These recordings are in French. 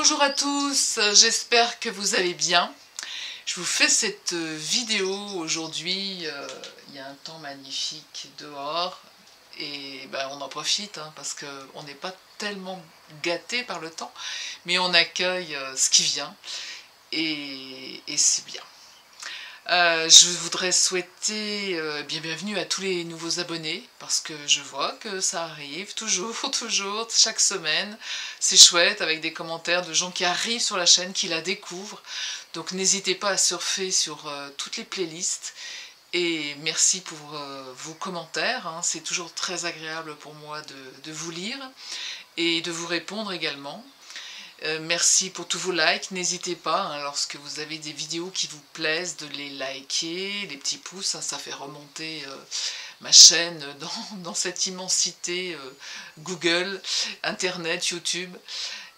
Bonjour à tous, j'espère que vous allez bien. Je vous fais cette vidéo aujourd'hui, il y a un temps magnifique dehors et on en profite parce qu'on n'est pas tellement gâté par le temps, mais on accueille ce qui vient et c'est bien. Je voudrais souhaiter bienvenue à tous les nouveaux abonnés parce que je vois que ça arrive toujours, chaque semaine. C'est chouette avec des commentaires de gens qui arrivent sur la chaîne, qui la découvrent. Donc n'hésitez pas à surfer sur toutes les playlists et merci pour vos commentaires. C'est toujours très agréable pour moi de vous lire et de vous répondre également. Merci pour tous vos likes, n'hésitez pas, lorsque vous avez des vidéos qui vous plaisent, de les liker, les petits pouces, ça fait remonter ma chaîne dans cette immensité Google, Internet, YouTube,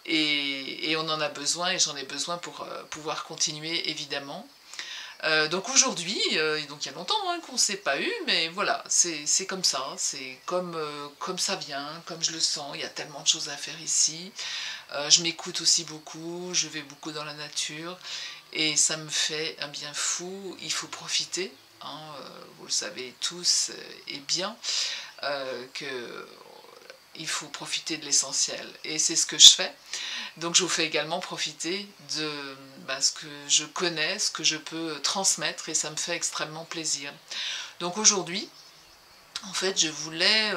et on en a besoin, et j'en ai besoin pour pouvoir continuer évidemment. Donc aujourd'hui, donc il y a longtemps qu'on ne s'est pas eu, mais voilà, c'est comme ça, c'est comme ça vient, comme je le sens, il y a tellement de choses à faire ici. Je m'écoute aussi beaucoup, je vais beaucoup dans la nature, et ça me fait un bien fou, il faut profiter, vous le savez tous et bien, il faut profiter de l'essentiel, et c'est ce que je fais. Donc je vous fais également profiter de ce que je connais, ce que je peux transmettre, et ça me fait extrêmement plaisir. Donc aujourd'hui, en fait, je voulais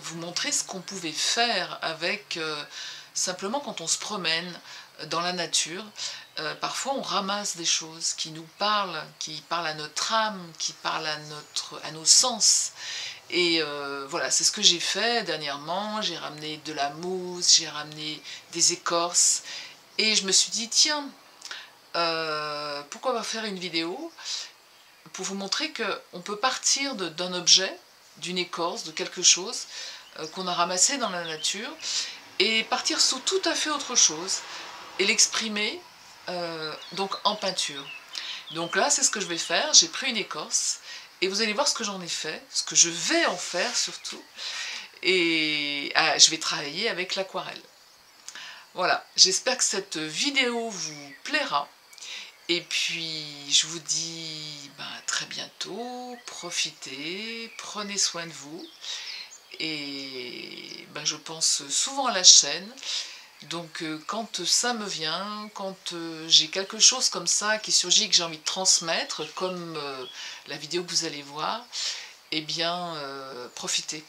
vous montrer ce qu'on pouvait faire avec simplement quand on se promène dans la nature. Parfois on ramasse des choses qui nous parlent, qui parlent à notre âme, qui parlent à nos sens. Et voilà, c'est ce que j'ai fait dernièrement. J'ai ramené de la mousse, j'ai ramené des écorces, et je me suis dit tiens, pourquoi pas faire une vidéo pour vous montrer qu'on peut partir d'un objet, d'une écorce, de quelque chose qu'on a ramassé dans la nature, et partir sur tout à fait autre chose, et l'exprimer donc en peinture. Donc là, c'est ce que je vais faire. J'ai pris une écorce, et vous allez voir ce que j'en ai fait, ce que je vais en faire surtout, et je vais travailler avec l'aquarelle. Voilà, j'espère que cette vidéo vous plaira, et puis je vous dis à très bientôt, profitez, prenez soin de vous, et je pense souvent à la chaîne. Donc quand ça me vient, quand j'ai quelque chose comme ça qui surgit, que j'ai envie de transmettre, comme la vidéo que vous allez voir, eh bien profitez,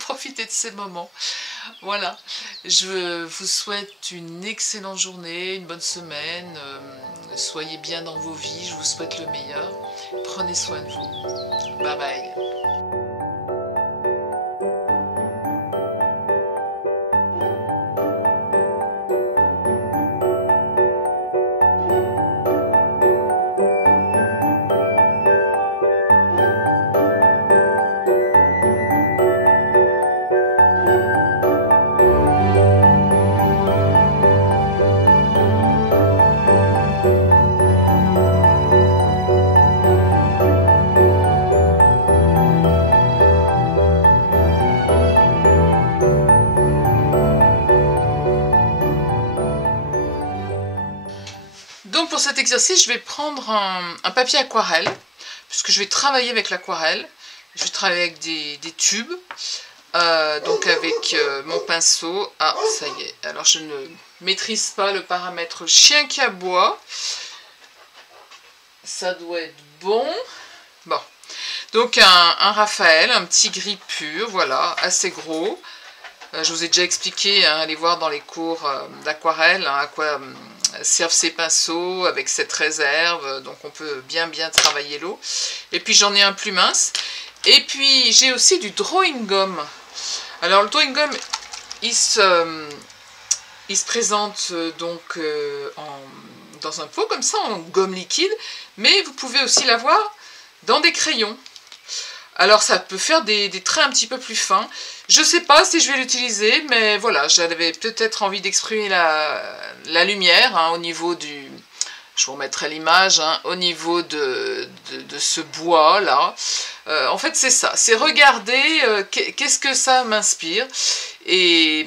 profitez de ces moments. Voilà, je vous souhaite une excellente journée, une bonne semaine, soyez bien dans vos vies, je vous souhaite le meilleur, prenez soin de vous, bye bye. Donc pour cet exercice, je vais prendre un papier aquarelle, puisque je vais travailler avec l'aquarelle. Je vais travailler avec des tubes, donc avec mon pinceau. Ah, ça y est, alors je ne maîtrise pas le paramètre chien qui aboie. Ça doit être bon. Bon, donc un Raphaël, un petit gris pur, voilà, assez gros. Je vous ai déjà expliqué, allez voir dans les cours d'aquarelle, à quoi servent ces pinceaux avec cette réserve, donc on peut bien travailler l'eau. Et puis j'en ai un plus mince. Et puis j'ai aussi du drawing gum. Alors le drawing gum, il se présente donc dans un pot comme ça, en gomme liquide, mais vous pouvez aussi l'avoir dans des crayons. Alors ça peut faire des traits un petit peu plus fins. Je ne sais pas si je vais l'utiliser, mais voilà, j'avais peut-être envie d'exprimer la lumière au niveau du... Je vous remettrai l'image, au niveau de ce bois là. En fait c'est ça, c'est regarder qu'est-ce que ça m'inspire. Et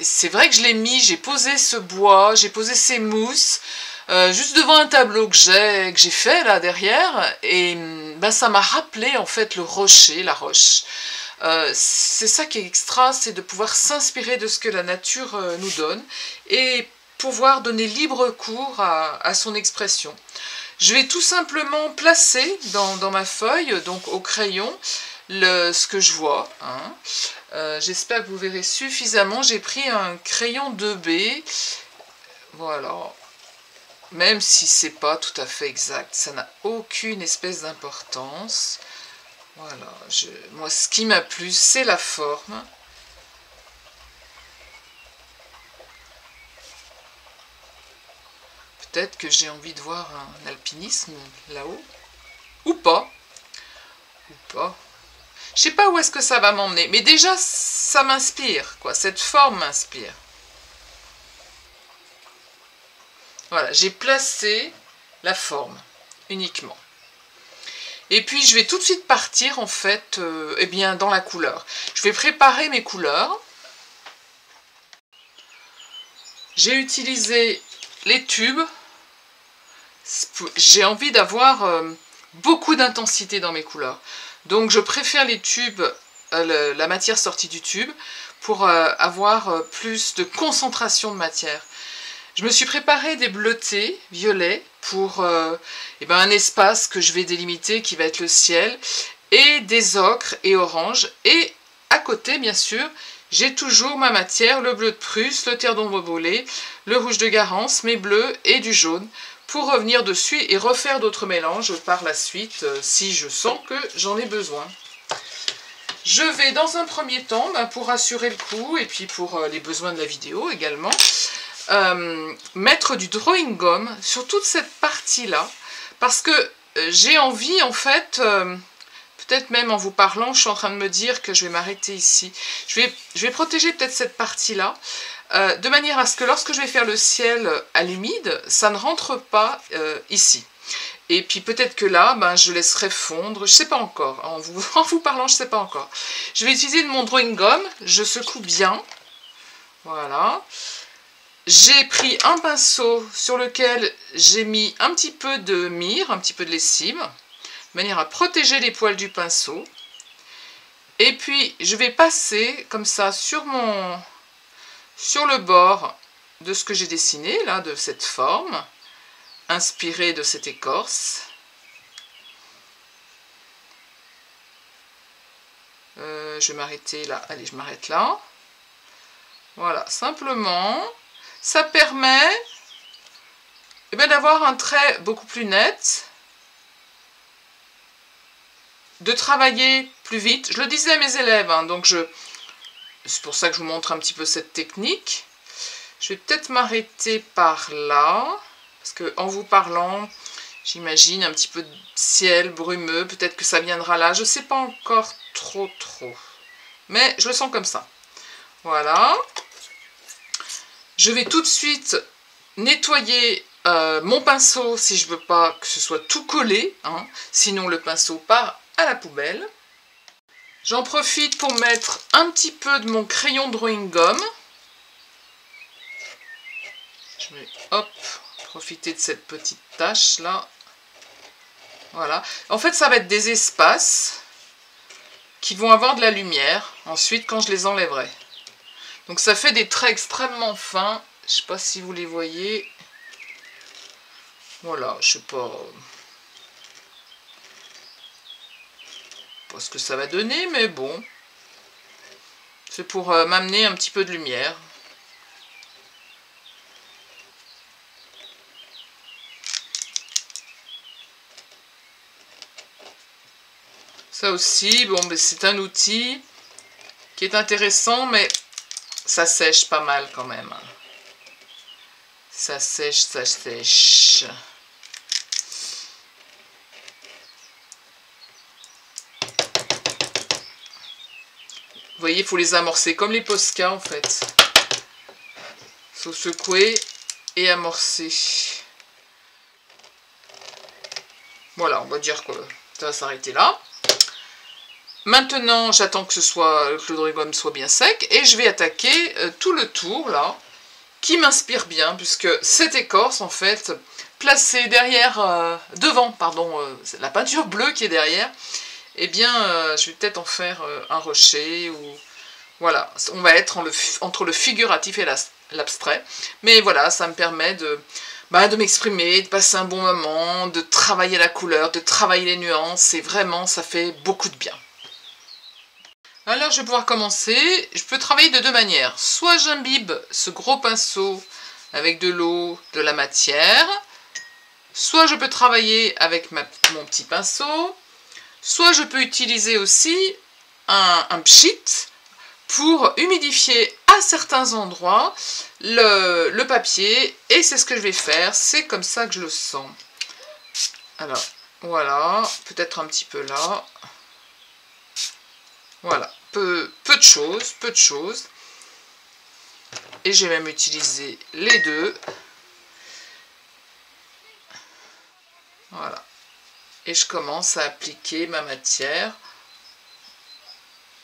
c'est vrai que je l'ai mis, j'ai posé ce bois, j'ai posé ces mousses, juste devant un tableau que j'ai fait là derrière, et ben, ça m'a rappelé en fait le rocher, la roche. C'est ça qui est extra, c'est de pouvoir s'inspirer de ce que la nature nous donne, et pouvoir donner libre cours à son expression. Je vais tout simplement placer dans ma feuille, donc au crayon, ce que je vois. Hein. J'espère que vous verrez suffisamment. J'ai pris un crayon 2B. Voilà. Même si c'est pas tout à fait exact, ça n'a aucune espèce d'importance. Voilà. Moi, ce qui m'a plu, c'est la forme. Peut-être que j'ai envie de voir un alpinisme là-haut. Ou pas. Ou pas. Je sais pas où est-ce que ça va m'emmener. Mais déjà, ça m'inspire, quoi. Cette forme m'inspire. Voilà, j'ai placé la forme, uniquement. Et puis, je vais tout de suite partir, en fait, eh bien, dans la couleur. Je vais préparer mes couleurs. J'ai utilisé les tubes. J'ai envie d'avoir beaucoup d'intensité dans mes couleurs. Donc je préfère les tubes, la matière sortie du tube, pour avoir plus de concentration de matière. Je me suis préparé des bleutés violets pour eh ben, un espace que je vais délimiter qui va être le ciel, et des ocres et oranges. Et à côté, bien sûr, j'ai toujours ma matière, le bleu de Prusse, le terre d'ombre brûlée, le rouge de Garance, mes bleus et du jaune, pour revenir dessus et refaire d'autres mélanges par la suite, si je sens que j'en ai besoin. Je vais dans un premier temps, pour assurer le coup, et puis pour les besoins de la vidéo également, mettre du drawing gum sur toute cette partie-là, parce que j'ai envie, en fait, peut-être même en vous parlant, je suis en train de me dire que je vais m'arrêter ici. Je vais protéger peut-être cette partie-là, de manière à ce que lorsque je vais faire le ciel à l'humide, ça ne rentre pas ici. Et puis peut-être que là, ben, je laisserai fondre, je ne sais pas encore, en vous parlant, je ne sais pas encore. Je vais utiliser mon drawing gum, je secoue bien, voilà. J'ai pris un pinceau sur lequel j'ai mis un petit peu de myrrhe, un petit peu de lessive, de manière à protéger les poils du pinceau. Et puis je vais passer comme ça sur le bord de ce que j'ai dessiné, là, de cette forme, inspirée de cette écorce. Je vais m'arrêter là. Allez, je m'arrête là. Voilà, simplement, ça permet eh bien, d'avoir un trait beaucoup plus net, de travailler plus vite. Je le disais à mes élèves, hein, donc c'est pour ça que je vous montre un petit peu cette technique. Je vais peut-être m'arrêter par là, parce qu'en vous parlant, j'imagine un petit peu de ciel brumeux, peut-être que ça viendra là, je ne sais pas encore trop, mais je le sens comme ça. Voilà. Je vais tout de suite nettoyer mon pinceau si je ne veux pas que ce soit tout collé, hein, sinon le pinceau part à la poubelle. J'en profite pour mettre un petit peu de mon crayon drawing gum. Je vais, hop, profiter de cette petite tache là. Voilà. En fait, ça va être des espaces qui vont avoir de la lumière ensuite quand je les enlèverai. Donc ça fait des traits extrêmement fins. Je ne sais pas si vous les voyez. Voilà, je ne sais pas ce que ça va donner, mais bon. C'est pour m'amener un petit peu de lumière. Ça aussi, bon, c'est un outil qui est intéressant, mais ça sèche pas mal quand même. Ça sèche, ça sèche. Vous voyez, il faut les amorcer comme les Posca en fait. Il faut secouer et amorcer. Voilà, on va dire que ça va s'arrêter là. Maintenant, j'attends que le chlordécone soit bien sec et je vais attaquer tout le tour là, qui m'inspire bien, puisque cette écorce, en fait, placée derrière, devant, pardon, la peinture bleue qui est derrière, eh bien, je vais peut-être en faire un rocher, ou voilà, on va être entre le figuratif et l'abstrait, mais voilà, ça me permet de m'exprimer, de passer un bon moment, de travailler la couleur, de travailler les nuances, et vraiment, ça fait beaucoup de bien. Alors je vais pouvoir commencer. Je peux travailler de deux manières. Soit j'imbibe ce gros pinceau avec de l'eau, de la matière. Soit je peux travailler avec mon petit pinceau. Soit je peux utiliser aussi un pchit pour humidifier à certains endroits le papier. Et c'est ce que je vais faire. C'est comme ça que je le sens. Alors voilà, peut-être un petit peu là. Voilà, peu de choses. Et j'ai même utilisé les deux. Voilà. Et je commence à appliquer ma matière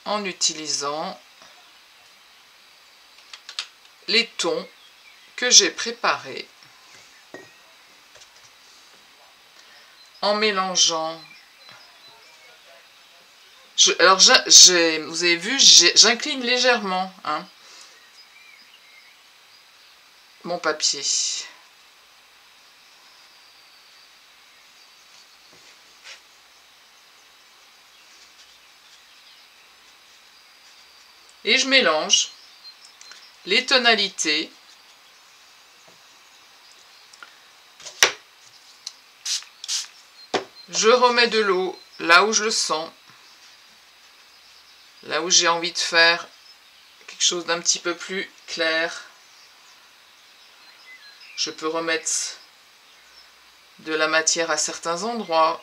en utilisant les tons que j'ai préparés. En mélangeant. Alors, vous avez vu, j'incline légèrement mon papier. Et je mélange les tonalités. Je remets de l'eau là où je le sens. Là où j'ai envie de faire quelque chose d'un petit peu plus clair, je peux remettre de la matière à certains endroits.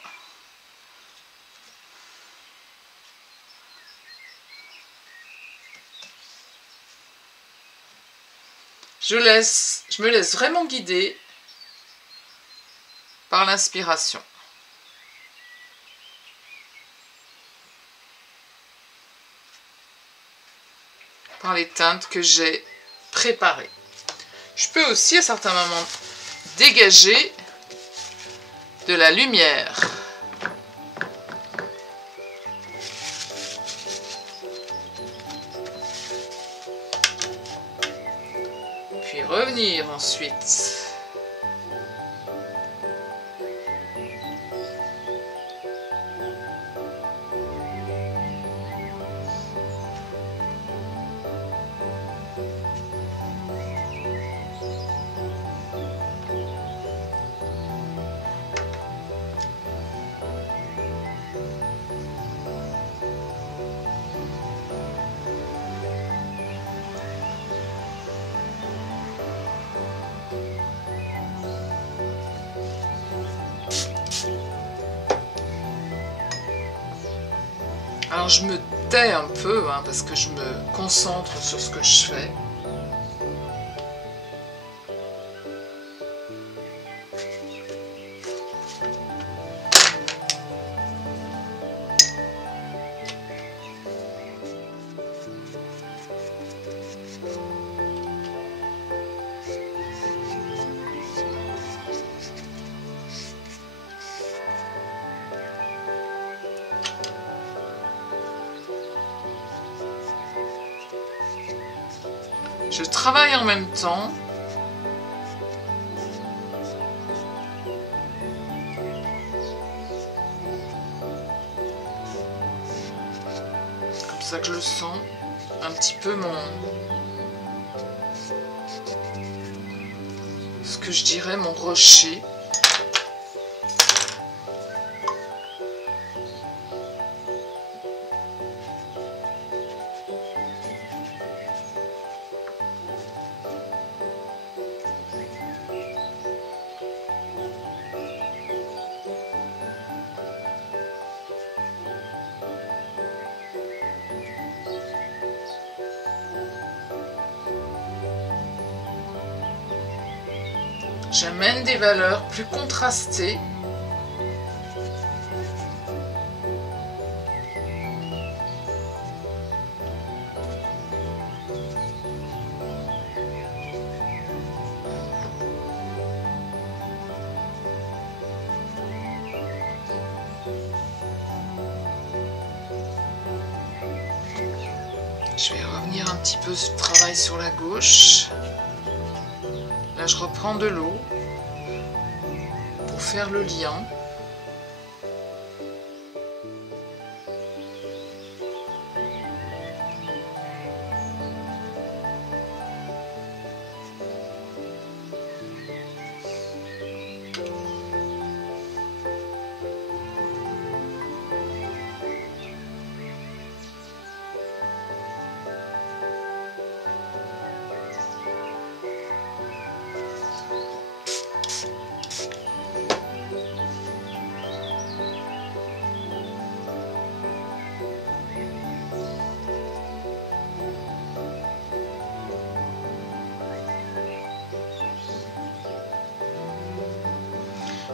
Je me laisse vraiment guider par l'inspiration. Par les teintes que j'ai préparées. Je peux aussi à certains moments dégager de la lumière. Puis revenir ensuite. Alors je me tais un peu parce que je me concentre sur ce que je fais. Je travaille en même temps. Comme ça que je le sens un petit peu ce que je dirais mon rocher. J'amène des valeurs plus contrastées. Je vais revenir un petit peu ce travail sur la gauche. Là, je reprends de l'eau pour faire le lien.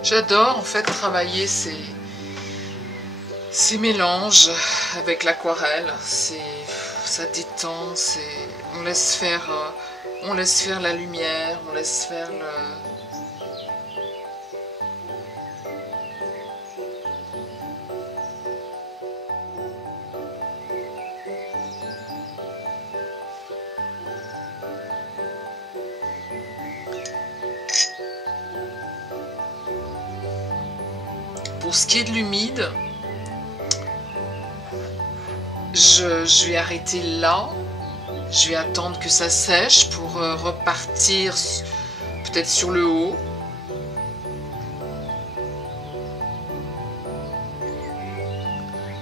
J'adore en fait travailler ces mélanges avec l'aquarelle. Ça détend, on laisse faire la lumière, on laisse faire le... Pour ce qui est de l'humide, je vais arrêter là. Je vais attendre que ça sèche pour repartir peut-être sur le haut.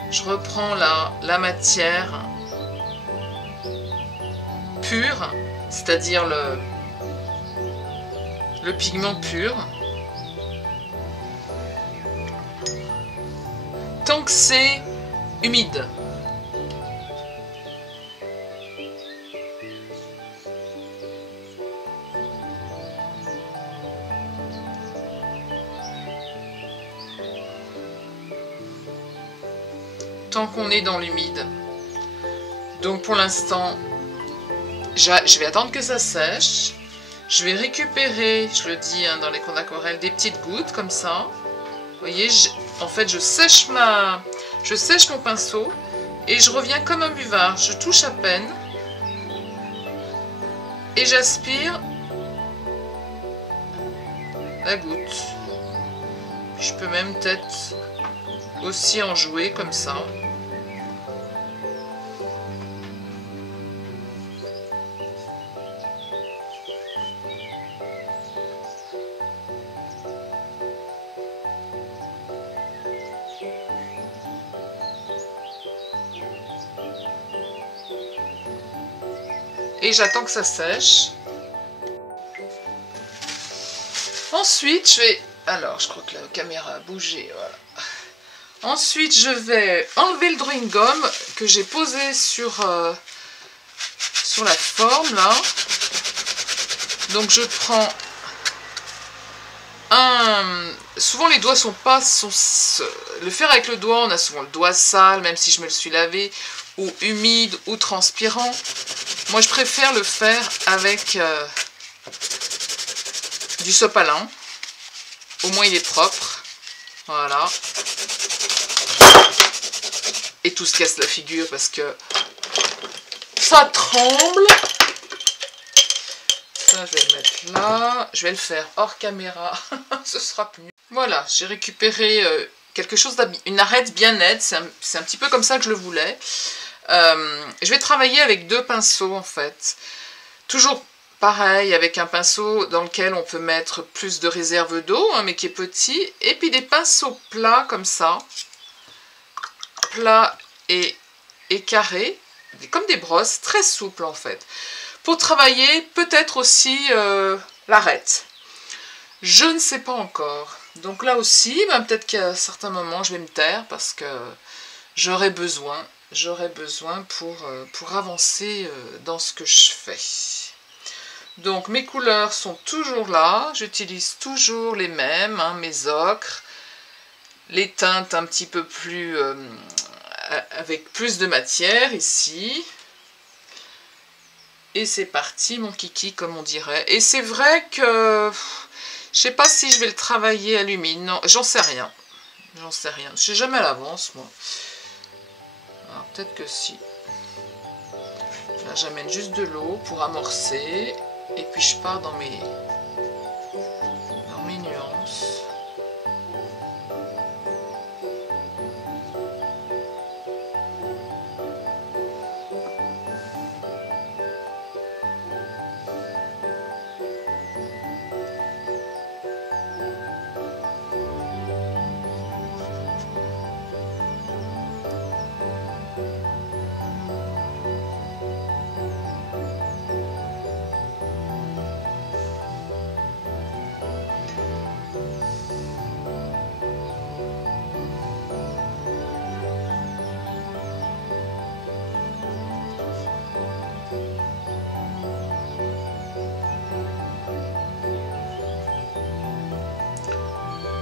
Je reprends la matière pure, c'est-à-dire le pigment pur. Tant que c'est humide. Tant qu'on est dans l'humide. Donc pour l'instant, je vais attendre que ça sèche. Je vais récupérer, je le dis hein, dans les cours d'aquarelle, des petites gouttes comme ça. Vous voyez, en fait, je sèche mon pinceau et je reviens comme un buvard. Je touche à peine et j'aspire la goutte. Puis je peux même peut-être aussi en jouer comme ça. Et j'attends que ça sèche. Ensuite, je vais... Alors, je crois que la caméra a bougé, voilà. Ensuite, je vais enlever le drawing gum que j'ai posé sur la forme, là. Donc, je prends souvent, les doigts sont pas... Le faire avec le doigt, on a souvent le doigt sale, même si je me le suis lavé, ou humide, ou transpirant. Moi, je préfère le faire avec du sopalin. Au moins, il est propre. Voilà. Et tout se casse la figure parce que ça tremble. Ça, je vais le mettre là. Je vais le faire hors caméra. Ce sera plus mieux. Voilà, j'ai récupéré quelque chose, une arête bien nette. C'est un petit peu comme ça que je le voulais. Je vais travailler avec deux pinceaux en fait. Toujours pareil, avec un pinceau dans lequel on peut mettre plus de réserve d'eau, hein, mais qui est petit. Et puis des pinceaux plats comme ça. Plats et carrés. Comme des brosses, très souples en fait. Pour travailler peut-être aussi l'arête. Je ne sais pas encore. Donc là aussi, ben, peut-être qu'à certains moments, je vais me taire parce que j'aurai besoin pour avancer dans ce que je fais. Donc mes couleurs sont toujours là, j'utilise toujours les mêmes, hein, mes ocres, les teintes un petit peu plus, avec plus de matière ici. Et c'est parti mon kiki comme on dirait. Et c'est vrai que je sais pas si je vais le travailler à l'humide, non, j'en sais rien. J'en sais rien, je sais jamais à l'avance moi. Alors peut-être que si. Là, j'amène juste de l'eau pour amorcer. Et puis je pars dans mes nuances.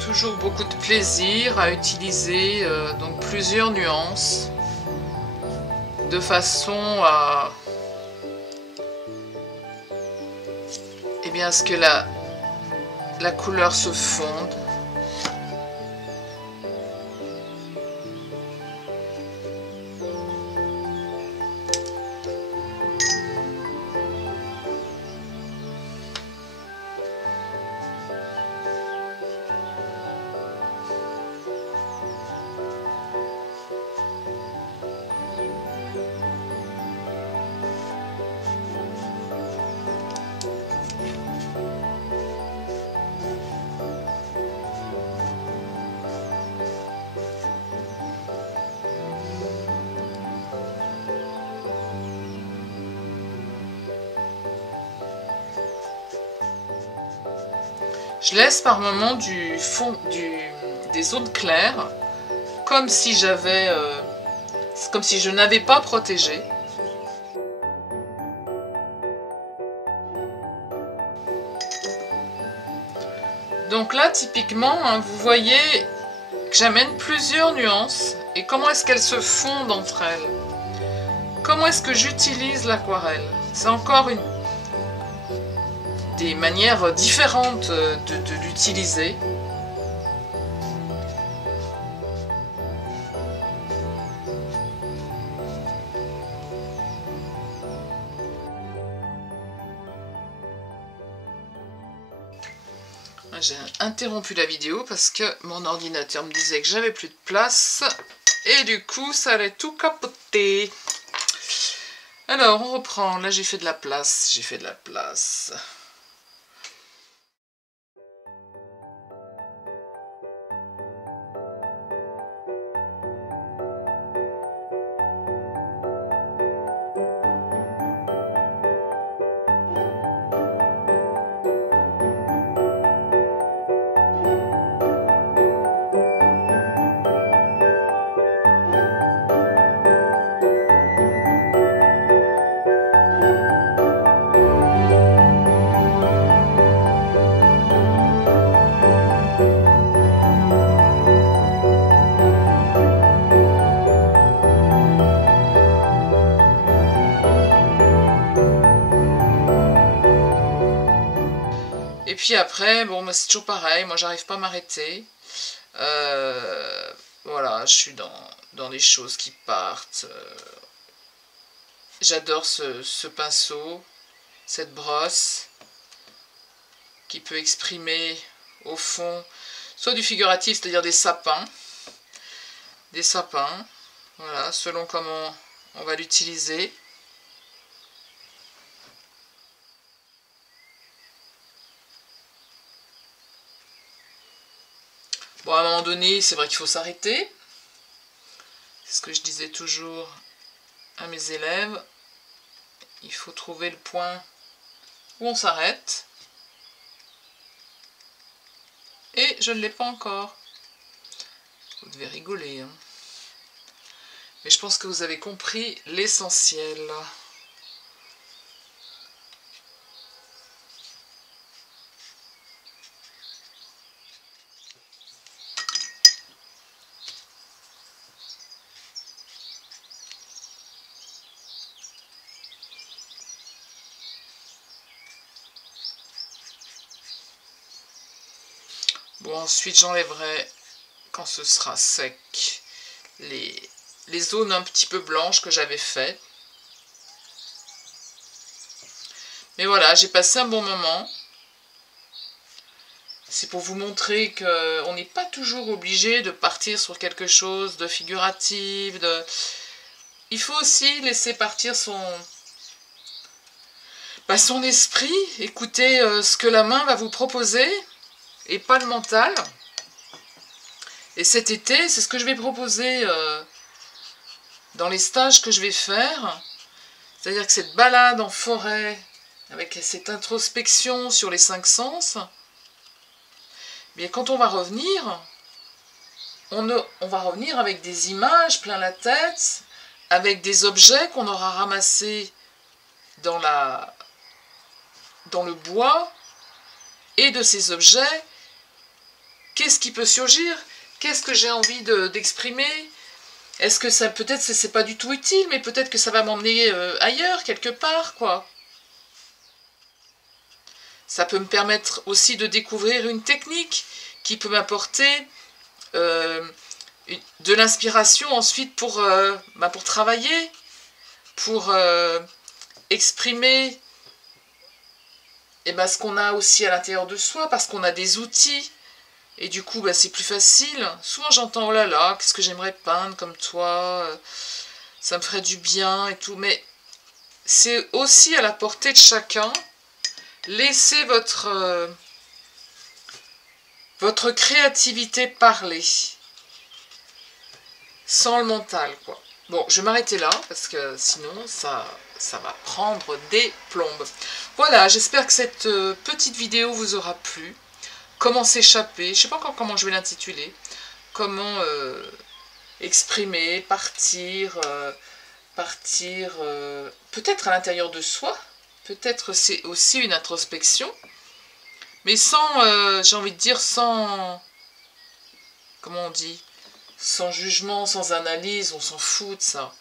Toujours beaucoup de plaisir à utiliser donc plusieurs nuances de façon à, à ce que la couleur se fonde. Je laisse par moments du fond, des zones claires, comme si comme si je n'avais pas protégé. Donc là, typiquement, hein, vous voyez que j'amène plusieurs nuances. Et comment est-ce qu'elles se fondent entre elles? Comment est-ce que j'utilise l'aquarelle? C'est encore des manières différentes de l'utiliser. J'ai interrompu la vidéo parce que mon ordinateur me disait que j'avais plus de place et du coup ça allait tout capoter. Alors on reprend, là j'ai fait de la place, Et puis après, bon, c'est toujours pareil, moi j'arrive pas à m'arrêter. Voilà, je suis dans les choses qui partent. J'adore ce pinceau, cette brosse, qui peut exprimer au fond soit du figuratif, c'est-à-dire des sapins, voilà, selon comment on va l'utiliser. Bon, à un moment donné, c'est vrai qu'il faut s'arrêter. C'est ce que je disais toujours à mes élèves. Il faut trouver le point où on s'arrête. Et je ne l'ai pas encore. Vous devez rigoler, hein. Mais je pense que vous avez compris l'essentiel. Bon, ensuite j'enlèverai, quand ce sera sec, les zones un petit peu blanches que j'avais faites. Mais voilà, j'ai passé un bon moment. C'est pour vous montrer qu'on n'est pas toujours obligé de partir sur quelque chose de figuratif. Il faut aussi laisser partir son esprit, écouter ce que la main va vous proposer et pas le mental. Et cet été, c'est ce que je vais proposer dans les stages que je vais faire. C'est-à-dire que cette balade en forêt, avec cette introspection sur les 5 sens, bien quand on va revenir, on va revenir avec des images plein la tête, avec des objets qu'on aura ramassés dans le bois, et de ces objets, qu'est-ce qui peut surgir? Qu'est-ce que j'ai envie d'exprimer? Est-ce que ça, peut-être c'est pas du tout utile, mais peut-être que ça va m'emmener ailleurs, quelque part, quoi. Ça peut me permettre aussi de découvrir une technique qui peut m'apporter de l'inspiration ensuite pour travailler, pour exprimer ce qu'on a aussi à l'intérieur de soi, parce qu'on a des outils. Et du coup, c'est plus facile. Souvent j'entends, oh là là, qu'est-ce que j'aimerais peindre comme toi, ça me ferait du bien et tout. Mais c'est aussi à la portée de chacun. Laissez votre créativité parler. Sans le mental, quoi. Bon, je vais m'arrêter là, parce que sinon, ça va prendre des plombes. Voilà, j'espère que cette petite vidéo vous aura plu. Comment s'échapper, je ne sais pas encore comment je vais l'intituler. Comment exprimer, partir peut-être à l'intérieur de soi. Peut-être c'est aussi une introspection. Mais sans, j'ai envie de dire, sans, comment on dit, sans jugement, sans analyse, on s'en fout de ça.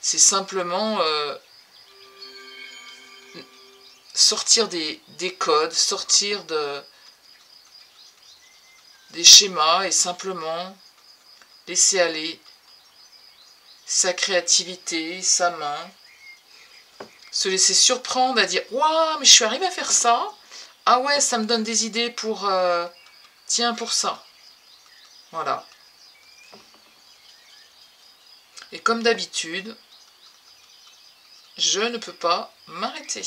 C'est simplement sortir des codes, sortir des schémas et simplement laisser aller sa créativité, sa main, se laisser surprendre à dire « Waouh, mais je suis arrivée à faire ça. Ah ouais, ça me donne des idées pour... tiens, pour ça. » Voilà. Et comme d'habitude, je ne peux pas m'arrêter.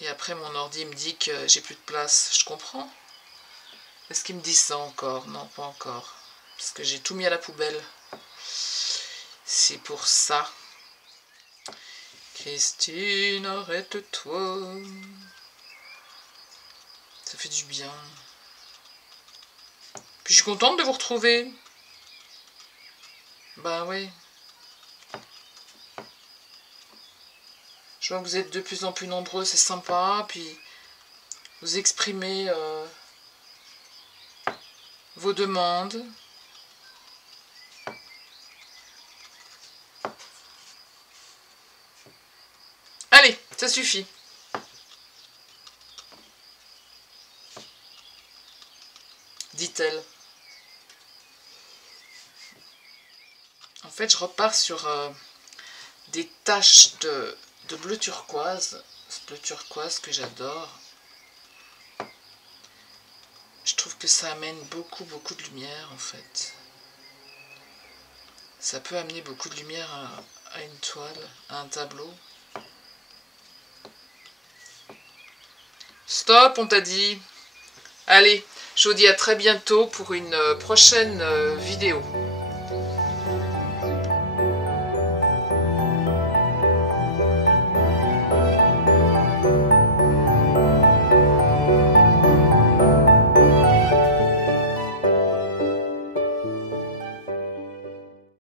Et après, mon ordi me dit que j'ai plus de place. Je comprends. Est-ce qu'il me dit ça encore? Non, pas encore. Parce que j'ai tout mis à la poubelle. C'est pour ça. Christine, arrête-toi. Ça fait du bien. Puis je suis contente de vous retrouver. Ben oui. Je vois que vous êtes de plus en plus nombreux, c'est sympa. Puis vous exprimez vos demandes. Allez, ça suffit. Dit-elle. En fait, je repars sur des taches de bleu turquoise. Ce bleu turquoise que j'adore. Je trouve que ça amène beaucoup de lumière en fait. Ça peut amener beaucoup de lumière à une toile, à un tableau. Stop, on t'a dit. Allez, je vous dis à très bientôt pour une prochaine vidéo.